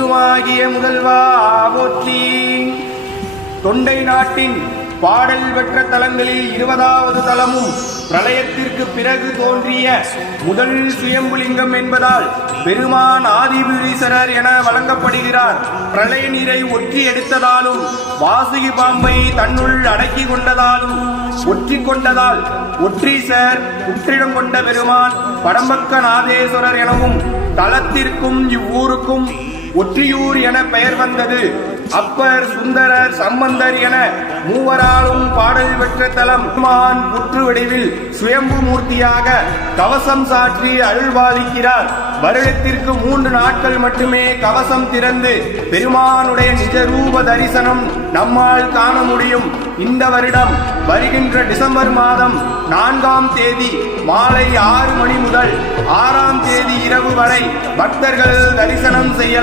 முத்துமாகிய முதல்வா போற்றி. தொண்டை நாட்டின் பாடல் பெற்ற தலங்களில் இருபதாவது தலமும் பிரளயத்திற்கு பிறகு தோன்றிய முதல் சுயம்புலிங்கம் என்பதால் பெருமான் ஆதிபுரீசரர் என வழங்கப்படுகிறார். பிரளய நீரை ஒற்றி எடுத்ததாலும் வாசுகி பாம்பை தன்னுள் அடக்கி கொண்டதாலும் ஒற்றி கொண்டதால் ஒற்றீசர் உற்றிடம் கொண்ட பெருமான் படம்பக்க நாதேஸ்வரர் எனவும் தலத்திற்கும் இவ்வூருக்கும் ஒற்றியூர் என பெயர் வந்தது. அப்பர் சுந்தரர் சம்பந்தர் என மூவராலும் பாடல் பெற்ற தலம் பெருமான் புற்று வடிவில் சுயம்பு மூர்த்தியாக கவசம் சாற்றி அருள்பாலிக்கிறார் வருடத்திற்கு மூன்று நாட்கள் மட்டுமே கவசம் திறந்து பெருமானுடைய நிஜ ரூப தரிசனம் நம்மால் காண முடியும். இந்த வருடம் வருகின்ற டிசம்பர் மாதம் நான்காம் தேதி மாலை ஆறு மணி முதல் ஆறாம் தேதி இரவு வரை பக்தர்கள் தரிசனம் செய்யலாம்.